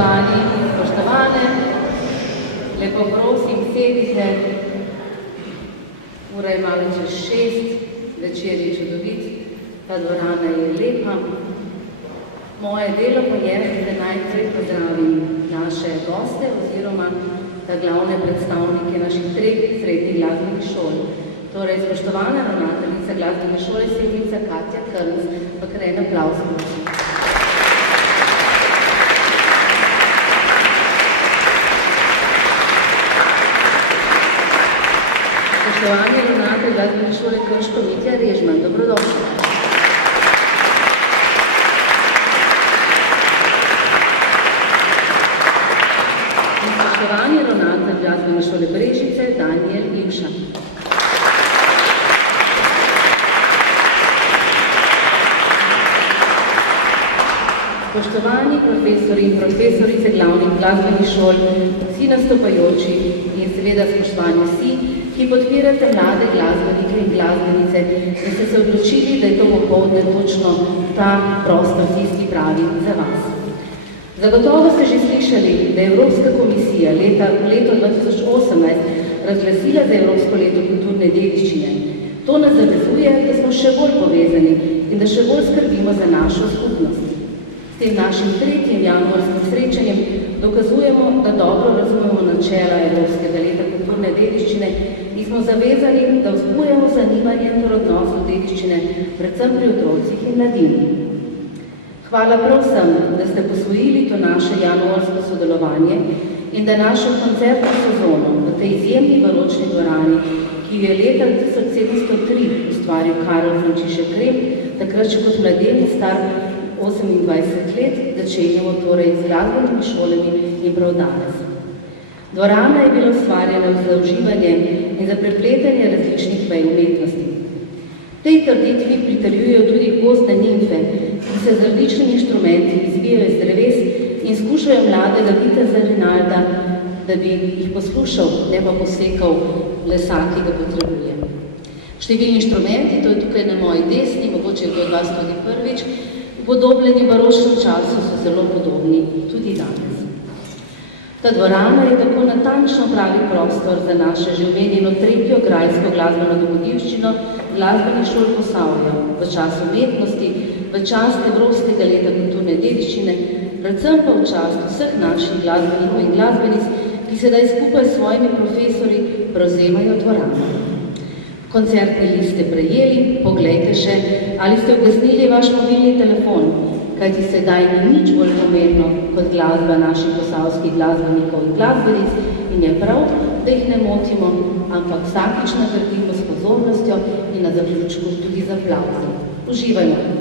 Spoštovani, spoštovane, lepo prosim, sedite. Ura je malo čez 6, večer je čudovit, ta dvorana je lepa. Moje delo pa je, da najprej pozdravim naše goste oziroma glavne predstavnike naših 3 srednjih glasbenih šol. Torej, spoštovana ravnateljica glasbene šole Sevnica Katja Krns, pa en aplavz, prosim. Spoštovani ravnatelj glasbene šole Krško Mitja Režman, dobrodošli. Spoštovani ravnatelj glasbene šole Brežice Daniel Ivša. Spoštovani profesori in profesorice glavnih glasbenih šol, vsi nastopajoči in seveda spoštovani vsi, ki podpirate mlade glasbenike in glasbenice in ste se odločili, da je to popoldne točno ta prostor tisti pravi za vas. Zagotovo ste že slišali, da je Evropska komisija leto 2018 razglasila za Evropsko leto kulturne dediščine. To nas zavezuje, da smo še bolj povezani in da še bolj skrbimo za našo skupnost. S tem našim 3. januarskim srečanjem dokazujemo, da dobro razumemo načela Evropskega leta kulturne dediščine in smo zavezani, da vzbujamo zanimanje ter odnos do dediščine, predvsem pri otrocih in mladini. Hvala prav vsem, da ste posvojili to naše januarsko sodelovanje in da našo koncertno sezono v tej izjemni baročni dvorani, ki jo je leta 1703 ustvaril Karel Frančišek Krem, takrat še kot mladeni star 28 let, začenjamo torej z glasbenimi šolami in prav danes. Dvorana je bila ustvarjena za uživanje in za prepletanje različnih vej umetnosti. Tej trditvi pritrjujejo tudi gozdne nimfe, ki se z različnimi inštrumenti izvijajo iz dreves in skušajo mladega viteza Rinalda, da bi jih poslušal, ne pa posekal lesa, ki ga potrebuje. Številni inštrumenti, to je tukaj na moji desni, mogoče je to od vas tudi prvič, upodobljeni v baročnem času so zelo podobni tudi danes. Ta dvorana je tako natančno pravi prostor za naše že omenjeno 3. grajsko glasbeno dogodivščino glasbenih šol Posavja v času umetnosti, v čast Evropskega leta kulturne dediščine, predvsem pa v čast vseh naših glasbenikov in glasbenic, ki sedaj skupaj s svojimi profesori prevzemajo dvorano. Koncertni list ste prejeli, poglejte še, ali ste ugasnili vaš mobilni telefon, kajti sedaj ni nič bolj pomembno kot glasba naših posavskih glasbenikov in glasbenic in je prav, da jih ne motimo, ampak vsakič nagradimo s pozornostjo in na zaključku tudi z aplavzom. Uživajmo!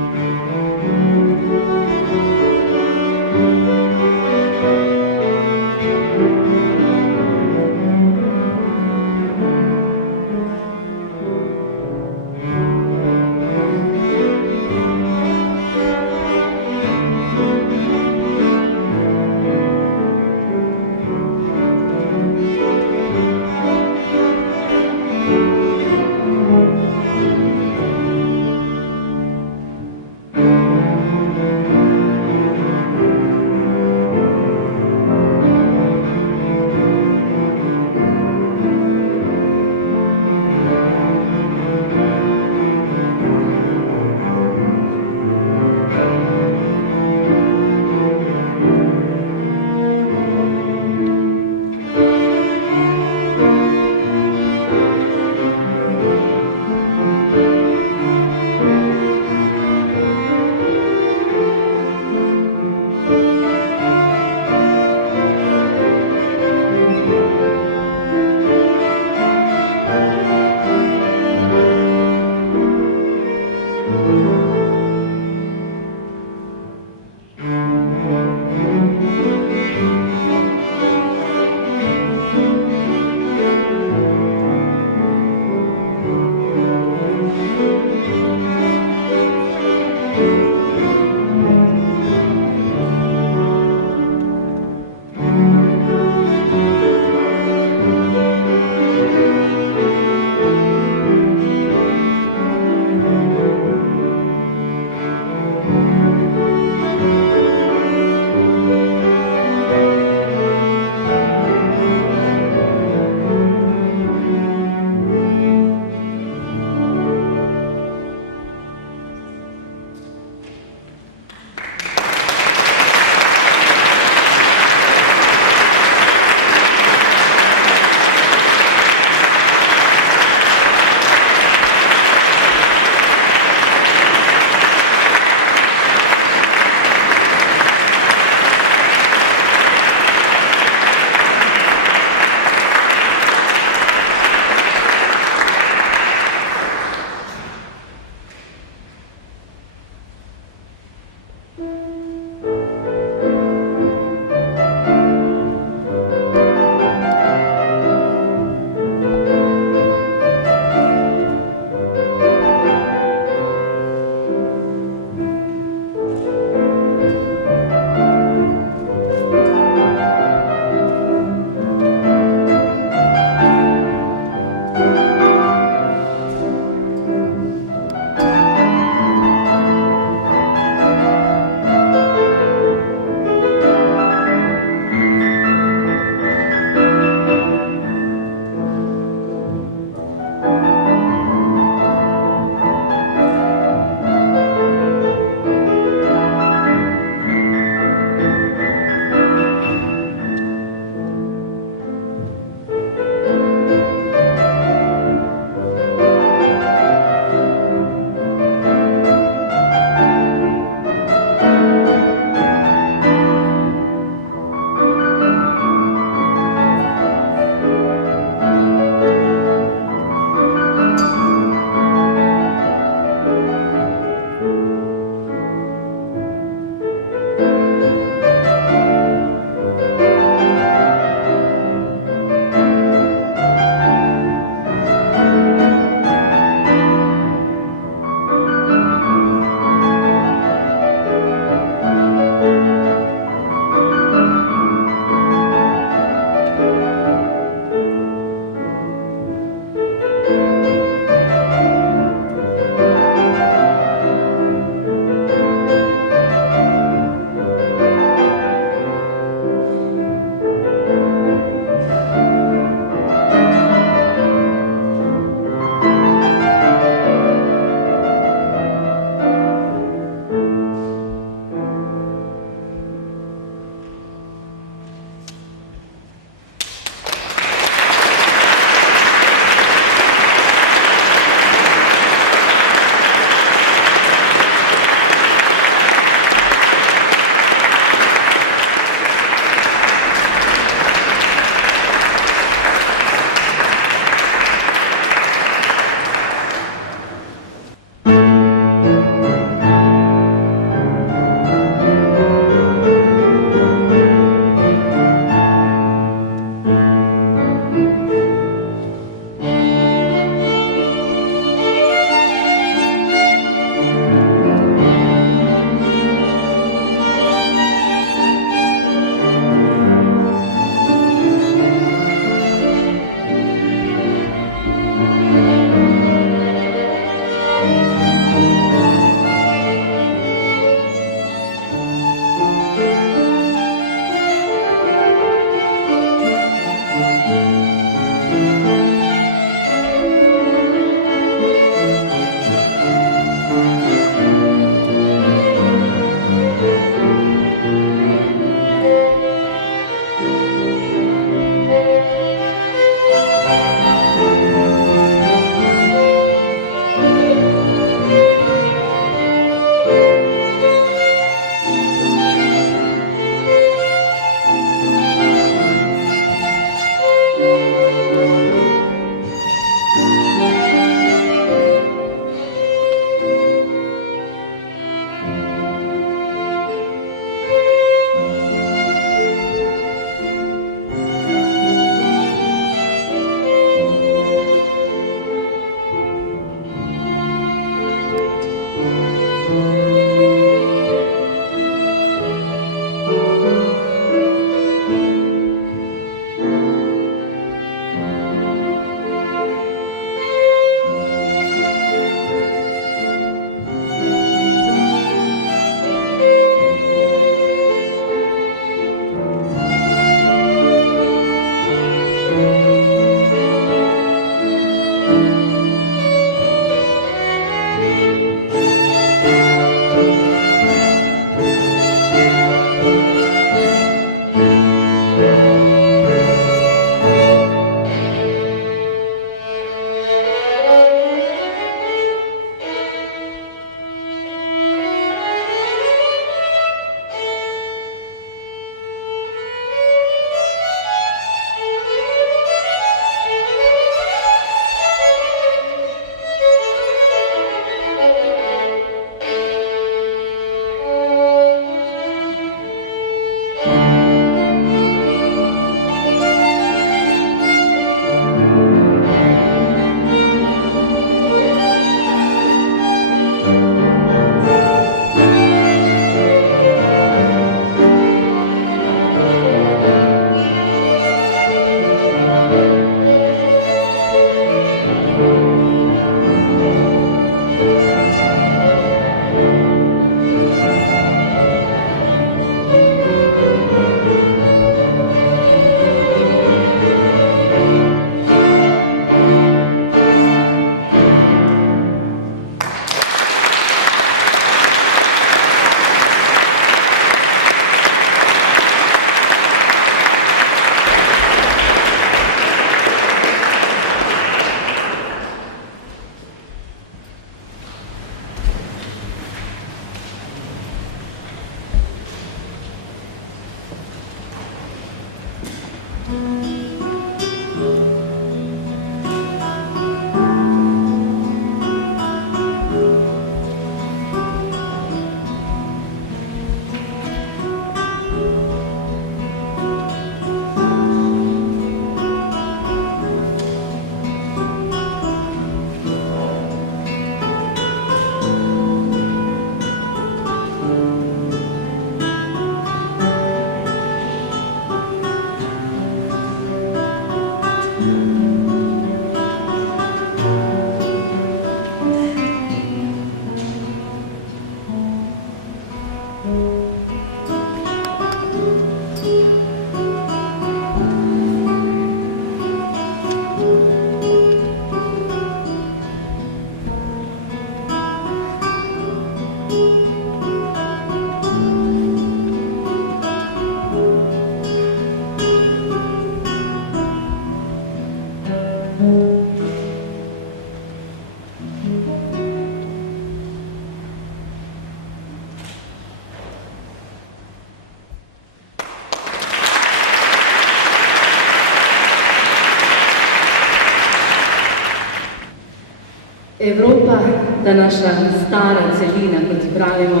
Evropa, ta naša stara celina, kot pravimo,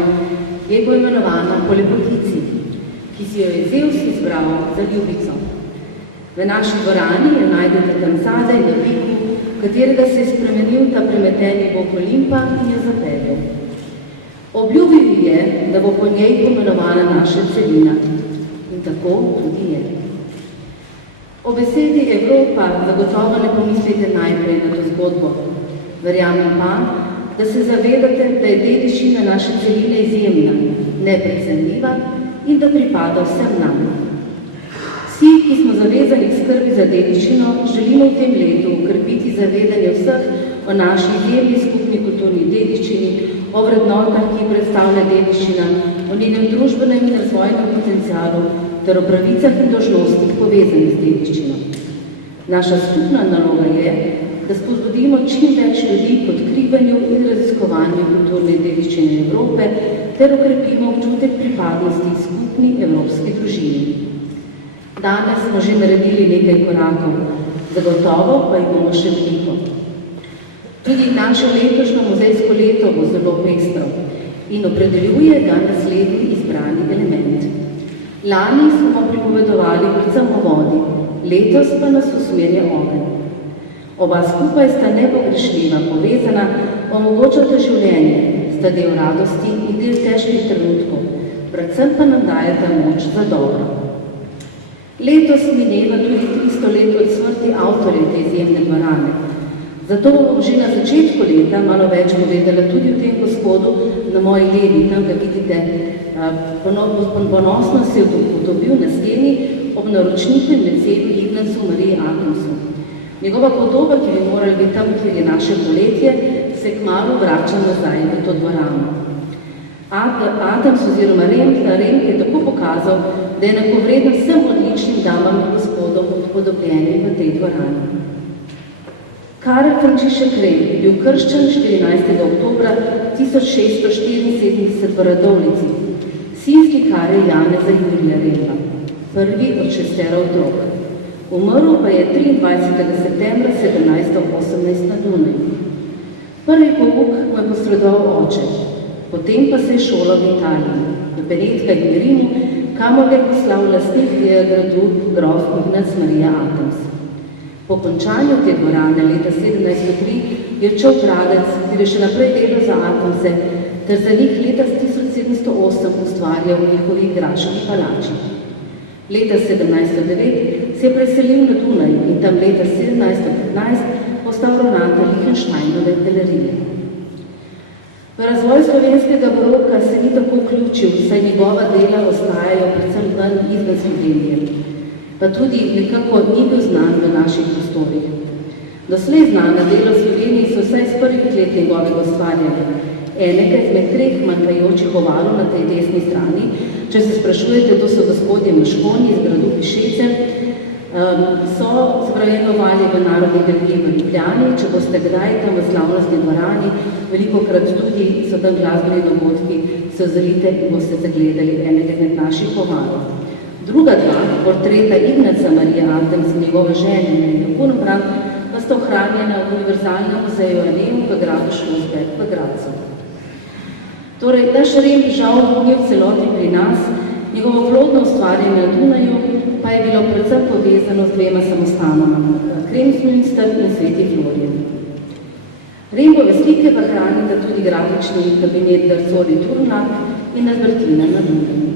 je poimenovana po lepotici, ki si jo je Zevs izbral za ljubico. V naši dvorani jo najdete tam zadaj na biku, katerega se je spremenil ta premeteni bog Olimpa in jo zapeljal. Obljubil je, da bo po njej poimenovana naša celina. In tako tudi je. O besedi Evropa zagotovo ne pomislite najprej na to zgodbo. Verjamem pa, da se zavedate, da je dediščina naše celine izjemna, neprecenljiva in da pripada vsem nam. Vsi, ki smo zavezani k skrbi za dediščino, želimo v tem letu okrepiti zavedanje vseh o naši izjemni skupni kulturni dediščini, o vrednotah, ki predstavlja dediščina, o njenem družbenem in razvojnem potencialu ter o pravicah in dolžnostih povezanih z dediščino. Naša skupna naloga je, da spodbudimo čim več ljudi k odkrivanju in raziskovanju kulturne dediščine Evrope ter okrepimo občutek pripadnosti skupni evropski družini. Danes smo že naredili nekaj korakov, zagotovo pa jih bomo še veliko. Tudi naše letošnjo muzejsko leto bo zelo pestro in opredeljuje ga naslednji izbrani element. Lani smo pripovedovali predvsem o vodi, letos pa nas usmerja ogenj. Oba skupaj sta nepogrešljiva, povezana, omogočata življenje, sta del radosti in del težkih trenutkov, predvsem pa nam dajeta moč za dobro. Letos mineva tudi 300 let od smrti avtorja te izjemne dvorane. Zato bom že na začetku leta malo več povedala tudi o tem gospodu na moji levi, tam ga vidite, ponosno se je upodobil na steni ob naročniku in mecenu Igncu Mariji Adamsu. Njegova podoba, ki bi morala biti tam, kjer je naše poletje, se kmalu vrača nazaj v to dvorano. Adams oziroma Remk je tako pokazal, da je enakovreden vsem odličnim damam in gospodom odpodobljenim v tej dvorani. Karel Frančišek Remk je bil krščen 14. oktobra 1674 v Radovljici, sinski Karel Janeza Jurija Remka, prvi od 6 otrok. Umrl pa je 23. septembra 1718 na Dunaju. Prvi pouk mu je posredoval oče, potem pa se je šolal v Italiji, v Benetkah in Rimu, kamor ga je poslal lastnik tega gradu grof Ignac Marija Adams. Po končanju te dvorane leta 1703 je odšel Pradec, ki je še naprej delal za Adamse, ter za njih leta 1708 ustvarjal v njihovih graških palačih. Leta 1709 se je preselil na Dunaj in tam leta 1715 postal ravnatelj Lichtensteinove galerije. V razvoj slovenskega baroka se ni tako vključil, saj njegova dela ostajajo predvsem ven izven Slovenije, pa tudi nekako ni bil znan v naših prostorih. Doslej znana dela v Sloveniji so vsaj z prvih let njegovega ustvarjanja. Enega izmed 3 manjkajočih ovalov na tej desni strani, če se sprašujete, to so gospodje Maškoni iz gradu Pišece, so spravljeni v Narodni galeriji v Ljubljani, če boste kdaj tam v slavnostni dvorani, velikokrat tudi so tam glasbeni dogodki, se ozrite in boste zagledali enega izmed naših ovalov. Druga dva, portreta Ignaca Marija Adams in njegove žene in Punobran, pa sta ohranjena v Univerzalnem muzeju Alem v gradu Šlosberg v Gradcu. Torej, naš Rem žal ni v celoti pri nas, njegovo plodno ustvarjanje na Dunaju pa je bilo predvsem povezano z dvema samostanoma, Kremsmünster in Sveti Florian. Rembove slike pa hranita tudi grafični kabinet Garcoli Turnak in Albertina na Dunaju.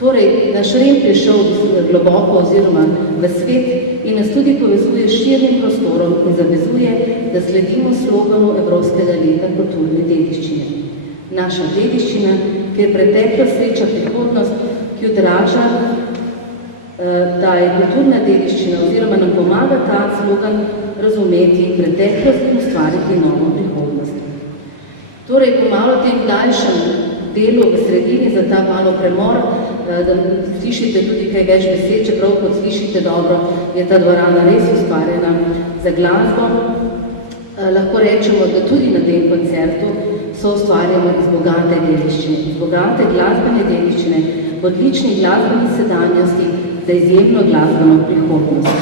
Torej, naš Rem prišel globoko oziroma v svet in nas tudi povezuje s širnim prostorom in zavezuje, da sledimo sloganu Evropskega leta kulturne dediščine. Naša dediščina, ki je preteklost sreča prihodnost, ki odraža, da je kulturna dediščina oziroma nam pomaga ta slogan razumeti preteklost in ustvariti novo prihodnost. Torej, po malo tem daljšem delu v sredini za ta malo premor, da slišite tudi kaj več besed, čeprav kot slišite dobro, je ta dvorana res ustvarjena za glasbo. Lahko rečemo, da tudi na tem koncertu so ustvarjamo iz bogate dediščine, iz bogate glasbene dediščine, v odlični glasbeni sedanjosti za izjemno glasbeno prihodnost.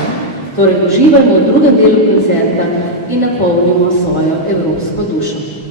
Torej, uživajmo v drugem delu koncerta in napolnimo svojo evropsko dušo.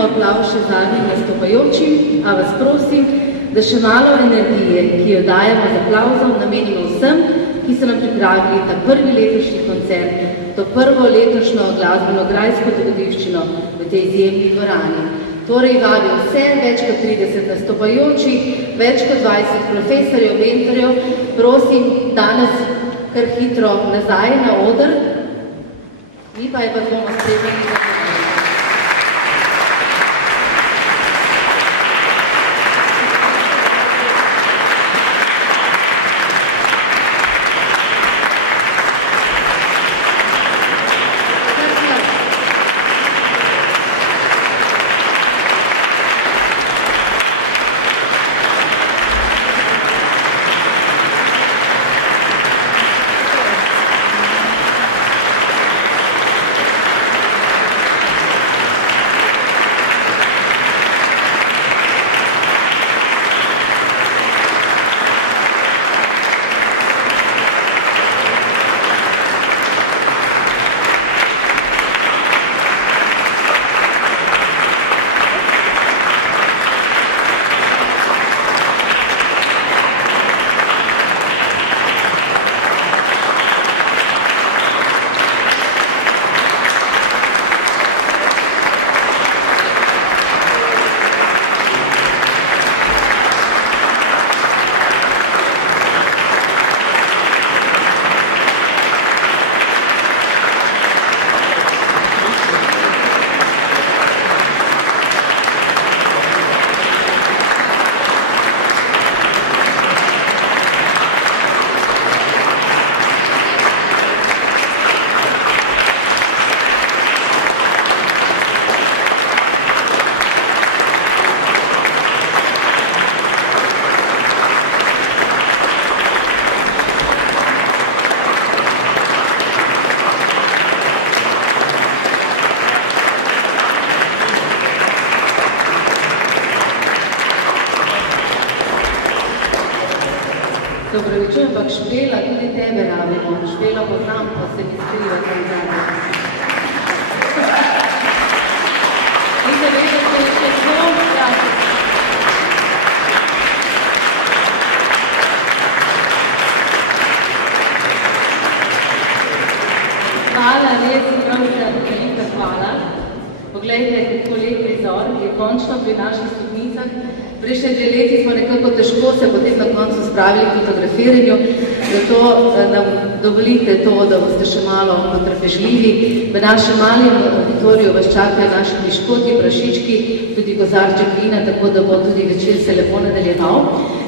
smo aplavz še zadnjim nastopajočim, a vas prosim, da še malo energije, ki jo dajemo z aplavzom, namenimo vsem, ki so nam pripravili ta prvi letošnji koncert, to prvo letošnjo glasbeno-grajsko dogodivščino v tej izjemni dvorani. Torej vabijo vse, več kot 30 nastopajočih, več kot 20 profesorjev, mentorjev, prosim, danes kar hitro nazaj na oder, mi pa je pa bomo spremljali za to. Se upravičujem, ampak Špela, tudi tebe rabimo. Špela poznam, pa se mi skriva tam zadnje. In da vedete, še zelo včasih. Hvala, res, pravite, velika hvala. Poglejte, kako lep prizor je končno pri naših stopnicah. Prejšnje 2 leti smo nekako težko se potem na koncu spravili k fotografiranju, zato nam dovolite to, da boste še malo potrpežljivi. V našem malem auditoriju vas čakajo naši piškoti, prašički, tudi kozarček vina, tako da bo tudi večer se lepo nadaljeval.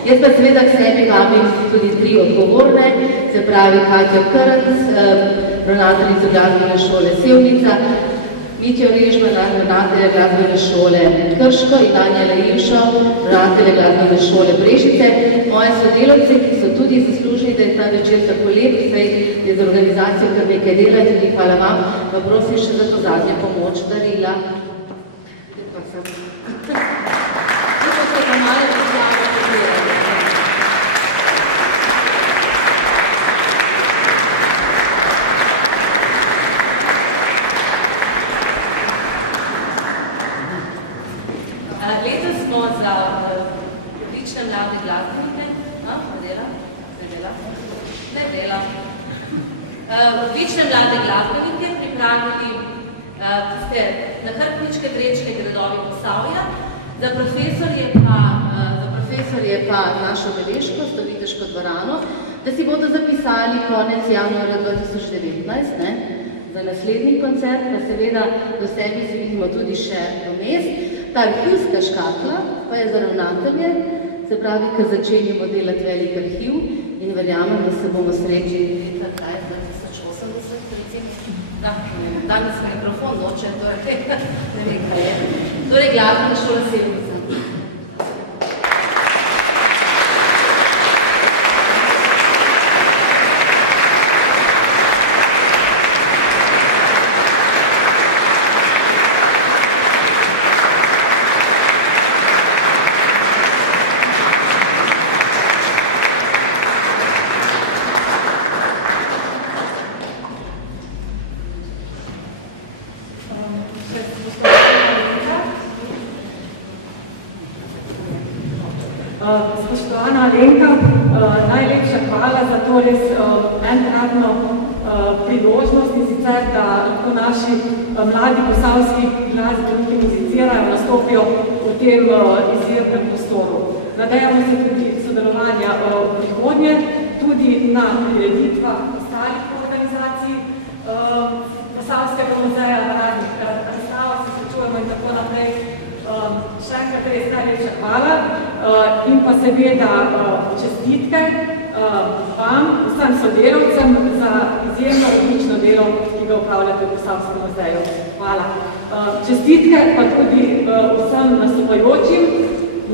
Jaz pa seveda k sebi vabim tudi 3 odgovorne, se pravi Katjo Krnc, ravnateljico glasbene šole Sevnica, Mitjo Režmana, ravnatelja glasbene šole Krško in Danijela Ivšo, ravnatelja glasbene šole Brežice, moje sodelavce, ki so tudi zaslužili, da je ta večer tako lep, saj je za organizacijo kar nekaj dela, tudi hvala vam, pa prosim še za to zadnje pomoč, darila. Odlične mlade glasbenike pripravili tiste nahrbtničke vrečke gradovi Posavja. Za profesor je pa našo beležko, Stoviteško dvorano, da si bodo zapisali konec januarja 2019, ne? Za naslednji koncert, pa seveda do sebi se vidimo tudi še vmes. Ta arhivska škatla pa je za ravnatelje, se pravi, ko začenjamo delati velik arhiv in verjamem, da se bomo srečili leta 2080, recimo. Da, danes mikrofon noče, torej, ne vem, kaj je. Torej, glasbena šola Sevnica. Spoštovana Alenka, najlepša hvala za to res enkratno priložnost in sicer, da lahko naši mladi posavski glasbeniki muzicirajo, nastopijo v tem izvirnem prostoru. Nadejamo se tudi sodelovanja v prihodnje, tudi na prireditvah ostalih organizacij Posavskega muzeja, na raznih razstavah se srečujemo in tako naprej. Še enkrat res najlepša hvala in pa seveda čestitke vam, vsem sodelavcem za izjemno odlično delo, ki ga upravljate v Posavskem muzeju. Hvala. Čestitke pa tudi vsem nastopajočim,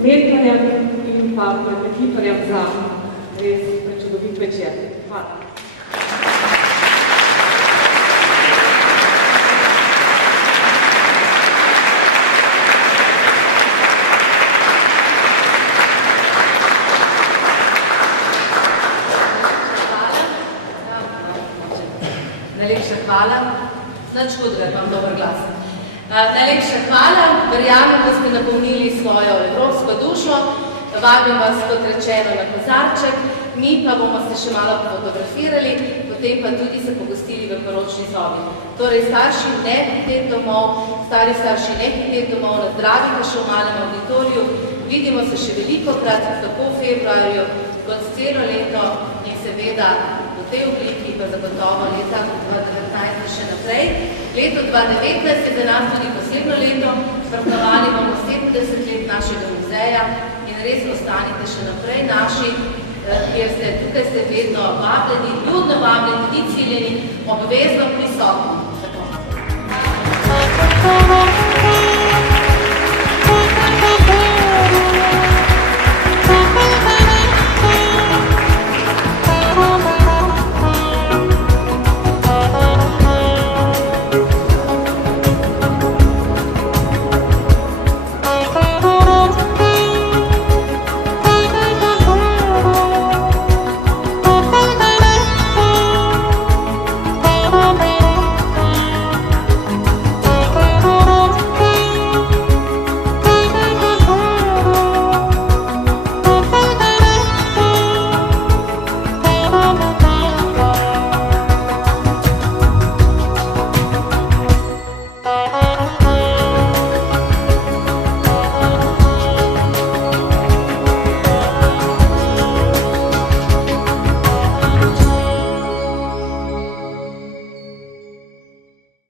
mentorjem in pa repetitorjem za res prečudovit večer. Hvala. Hvala. Nič hudega, imam dober glas. Najlepša hvala. Verjamem, da ste napolnili svojo evropsko dušo. Vabim vas, kot rečeno, na kozarček. Mi pa bomo se še malo fotografirali, potem pa tudi se pogostili v poročni sobi. Torej, starši ne hiteti domov, stari starši ne hiteti domov, nazdravite še v malem auditoriju. Vidimo se še velikokrat, tako v februarju, kot celo leto in seveda v tej obliki pa zagotovo leta 2019 še naprej. Leto 2019 je za nas tudi posebno leto, praznovali bomo 70 let našega muzeja in res ostanite še naprej naši, kjer ste, tukaj ste vedno vabljeni, ljudno vabljeni, tudi ciljeni, obvezno prisotni. Tako.